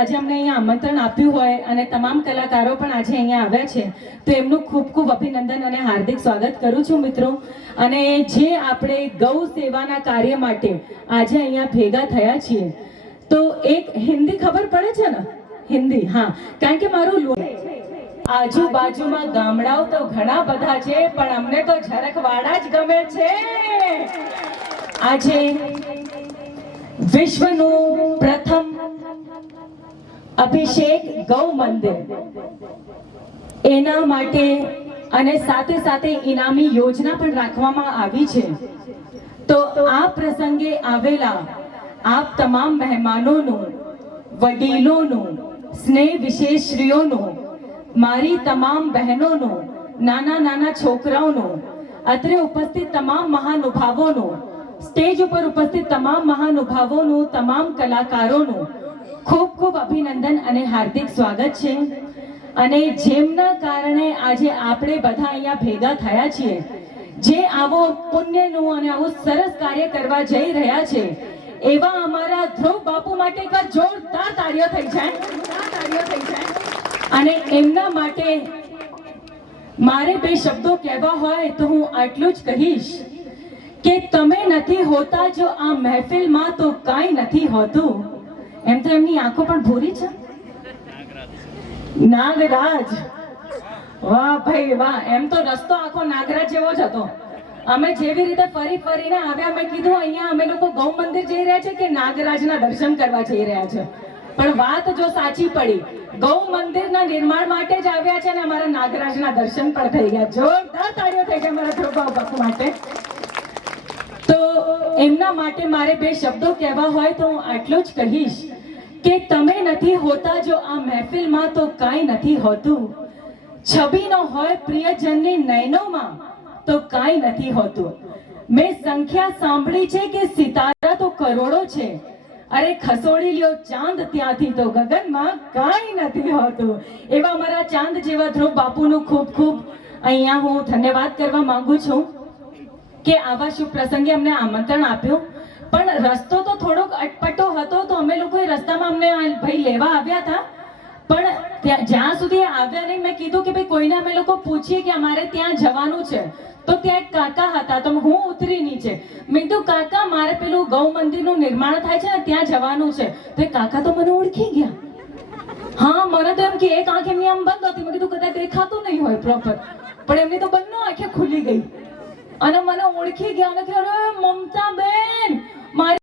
આજે અમને અહીંયા આમંત્રણ આપ્યું હોય અને તમામ કલાકારો પણ આજે અહીંયા આવ્યા છે તો એમનું ખૂબ ખૂબ અભિનંદન અને હાર્દિક સ્વાગત કરું છું મિત્રો. અને જે આપણે ગૌ સેવાના કાર્ય માટે આજે અહીંયા ભેગા થયા છીએ તો એક હિન્દી ખબર પડે છે ને? હિન્દી, હા, કારણ કે મારું આજુબાજુમાં ગામડાઓ તો ઘણા બધા છે પણ અમને તો ઝરખવાડા જ ગમે છે. આજે વિશ્વનું પ્રથમ અભિષેક ગૌ મંદિર એના માટે અને સાથે સાથે ઇનામી યોજના પણ રાખવામાં આવી છે. તો આ પ્રસંગે આવેલા આપ તમામ મહેમાનોનું, વડીલોનું, સ્નેહ વિશેષરીઓનું, મારી તમામ બહેનોનું, નાના નાના છોકરાઓનું, અત્રે ઉપસ્થિત તમામ મહાનુભાવોનું, સ્ટેજ ઉપર ઉપસ્થિત તમામ મહાનુભાવોનું, તમામ કલાકારોનું ખૂબ ખૂબ અભિનંદન અને હાર્દિક સ્વાગત છે. અને જેમના કારણે આજે આપણે બધા અહીંયા ભેગા થયા છીએ, જે આવો પુણ્યનું અને આવું સરસ કાર્ય કરવા જઈ રહ્યા છે એવા અમારા ધ્રુવ બાપુ માટે એક જોરદાર તાળીઓ થઈ જાય. અને એમના માટે મારે બે શબ્દો કહેવા હોય તો હું આટલું જ કહીશ કે તમે નથી હોતા જો આ મહેફિલમાં તો કાંઈ નથી હોતું. એમ તો એમની આંખો પણ ભૂરી છે. નાગરાજ, વાહ ભાઈ વાહ, એમ તો રસ્તો આખો નાગરાજ જેવો જ હતો. અમે જેવી રીતે ફરીને આવ્યા, મેં કીધું અહીંયા અમે લોકો ગૌ મંદિર જઈ રહ્યા છે કે નાગરાજના દર્શન કરવા જઈ રહ્યા છે. પણ વાત જો સાચી પડી, ગૌ મંદિરના નિર્માણ માટે જ આવ્યા છે અને અમારા નાગરાજના દર્શન પણ થઈ ગયા. જોરદાર તાળીઓ થઈ ગયા અમારા ધ્રુવ બાપુ માટે. તો એમના માટે મારે બે શબ્દો કહેવા હોય તો હું આટલું જ કહીશ કે તમે નથી હોતા જો આ મહેફિલમાં તો કાંઈ નથી હોતું. છબી ન હોય પ્રિયજનની નયનોમાં તો કાંઈ નથી હોતું. મેં સંખ્યા સાંભળી છે કે સિતારા તો કરોડો છે, અરે ખસોડી લ્યો ચાંદ ત્યાંથી તો ગગનમાં કાંઈ નથી હોતું. એવા અમારા ચાંદ જેવા ધ્રુવ બાપુનું ખૂબ ખૂબ અહીંયા હું ધન્યવાદ કરવા માંગુ છું કે આવા શુભ પ્રસંગે અમને આમંત્રણ આપ્યું. પણ રસ્તો તો થોડોક અટપટો હતો તો અમે લોકોએ રસ્તામાં અમને ભાઈ લેવા આવ્યા હતા, પણ જ્યાં સુધી આવ્યા નહીં મેં કીધું કે ભાઈ કોઈને અમે લોકો પૂછીએ કે અમારે ત્યાં જવાનું છે. તો ત્યાં એક કાકા હતા તો હું ઉતરી નીચે, મેં કીધું કાકા મારે પેલું ગૌ મંદિરનું નિર્માણ થાય છે ને ત્યાં જવાનું છે. તો એ કાકા તો મને ઓળખી ગયા. હા, મને તો એમ કે એક આંખ એમની આમ બંધ હતી, મેં કીધું કદાચ દેખાતું નહીં હોય પ્રોપર, પણ એમની તો બંને આંખે ખુલી ગઈ અને મને ઓળખી ગયા અને કે અરે મમતા બેન મારી